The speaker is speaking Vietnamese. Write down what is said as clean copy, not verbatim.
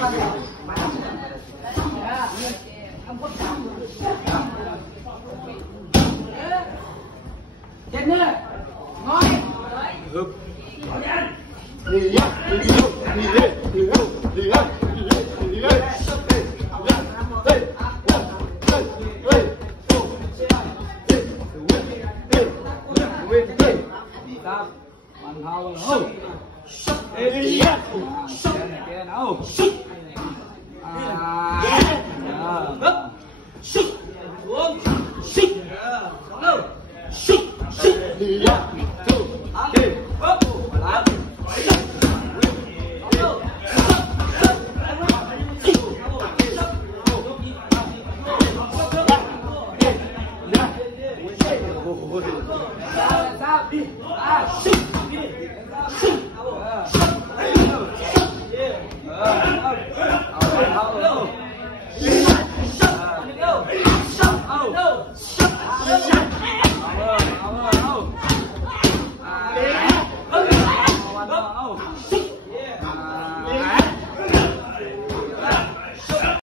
Chết nữa. Ngồi. Được. Đi lên. Bằng hào hô. Đi lên. Kia nào. Oh!